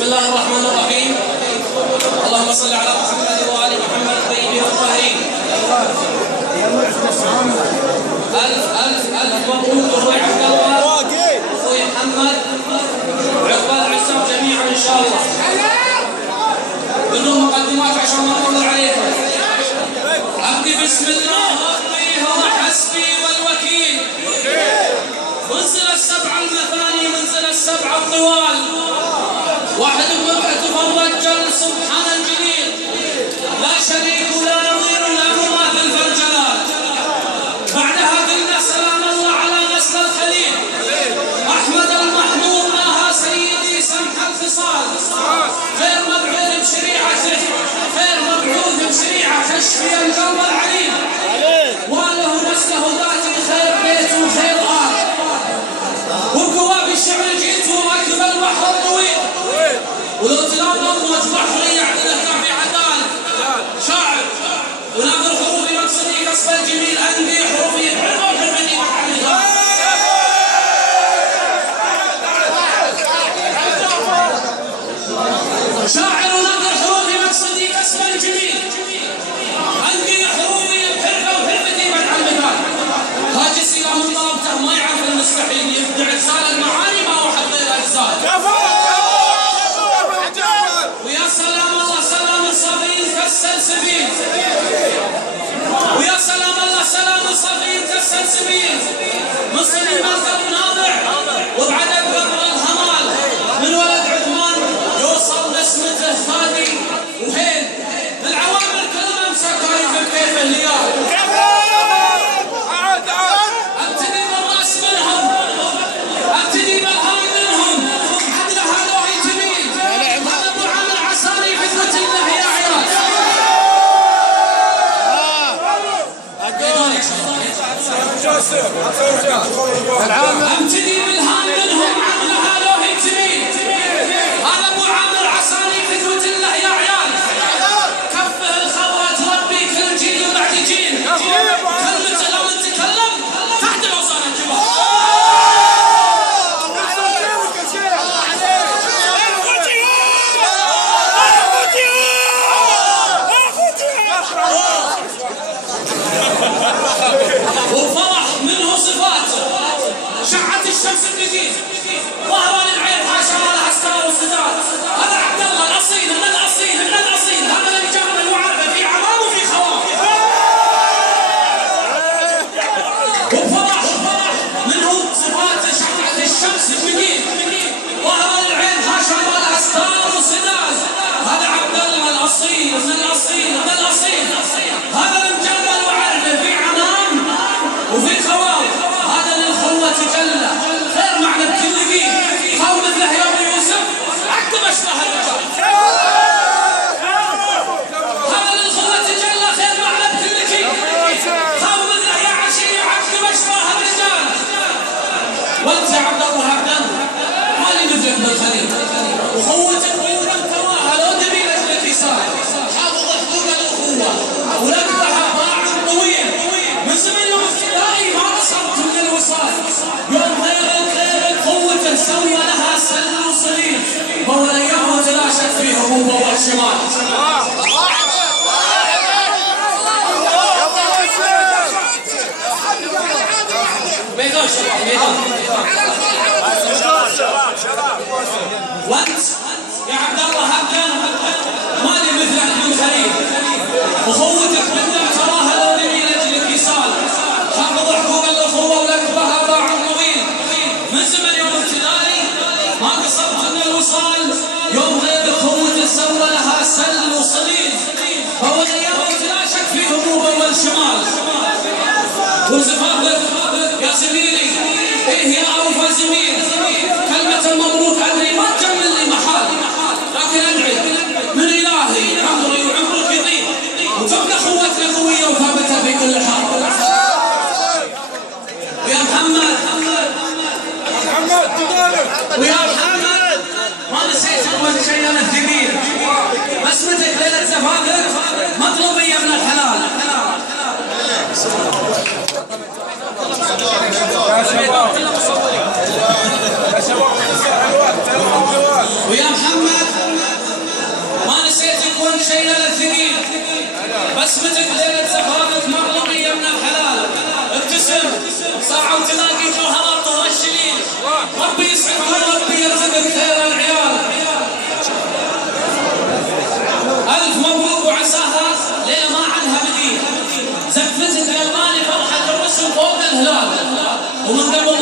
بسم الله الرحمن الرحيم. اللهم صل على محمد وآل محمد الطيبين الطاهرين. ألف ألف ألف مبروك أخوي عبد الله أخوي محمد وعقبال عساهم جميعا إن شاء الله. بدون مقدمات عشان ما أطول عليكم. أبدي بسم الله ربي هو حسبي والوكيل. منزل السبع المثاني منزل السبع الطوال. واحد بمبعث فالرجال سبحان الجليل. لا شريك لا نظير لا مماثل في الجلال. بعدها قلنا سلام الله على نسل الخليل. أحمد المحمود ناها سيدي سمح الخصال. غير مبعوث بشريعته غير مبعوث بشريعة تشفي القلب العليل. وله نسله ذات خير بيت وخير آل. وبقواب الشعر جيت وراكب البحر الطويل. ولو تلاقى موج بحري يعدله كافي عدال. شاعر وناظر حروفي مقصدي كسب الجميل. أنبي حروفي بحرفة وحرفتي وحرفتها. شاعر وناظر حروفي مقصدي كسب الجميل. أنبي حروفي بحرفة وحرفتي بعد عن المثال. هاجس له مطابته ما يعرف المستحيل. يبدع رسالة المعاني ما هو حق غير أجزاء. ويا سلام الله سلام الصافين كالسلسبيل. ويا سلام الله سلام الصافين كالسلسبيل. مسلم القلب ناضع وبعدد قبر الهمال. من ولد عثمان يوصل لاسمته فادي وهين. العوامل كلها مسكايف بكيف الليال. ابتدي بالراس منهم ابتدي بالهام منهم. عدله هذا وهي جميل. هذا ابو عامر عساني فتوة الله يا عيال. ابتدي بالهام منهم. عدله هذا وهي جميل. هذا ابو عامر عساني فتوة الله يا عيال. كفه الخبره تربي كل جيل وبعد جيل. كلمته لو تتكلم تحت الاوزان الكبار. وفرح منه صفات شعت الشمس النجيل. ظهر للعين حاشا لها استار وصدات. هذا عبد الله الاصيل من الاصيل من الاصيل. هذا اللي جاب المعرفه في عمام وفي خوام. وفرح منه صفات شعت الشمس النجيل. ظهر للعين حاشا لها استار وصدات. هذا عبد الله الاصيل من الاصيل من الاصيل. هذا اللي جاب المعرفه في عمام وفي خوام. هذا للخوة تجلى خير معنى بكل جيل. خو مثله يوم يوسف عقب اشبه الرجال. هذا للخوة تجلى خير معنى بكل جيل. خو مثله يا عشير عقب اشبه الرجال. وانت يا عبد الله عبدان مالي مثلك بالخليل. وخوتك ويوم تواها لو تبي لك يسار. حافظ حقوق الاخوة ولك بها باع طويل. من زمن يوم ابتدائي ما قصرت من الوصال. يوم غيرك قوته سوى لها سل وصليل. هو الايام وتلاشت في هبوبه والشمال. ميدان شباب ميدان. وانت يا عبد الله هبدان مالي مثلك من خليل. اخوتك من دم تراها لو نبي لاجلك يصال. حافظ حقوق الاخوه ولك بها باع طويل. من زمن يوم ابتدائي ما قصرت من الوصال. يوم غير اخوته سوى لها سل وصليل. هو الايام تلاشت في هبوبه والشمال. وزفافك يا زميلي ايه يا اوفى زميل. كلمه المبروك ادري ما تكمل لي محال. لكن ادعي من الهي عمري وعمرك يطيل. وتبقى اخوتنا قويه وثابته في كل حال. ويا محمد ويا محمد ما نسيت اول شيء انا الثقيل. بسمتك ليله زفافك مطلوبيه من الحلال. ومن قبل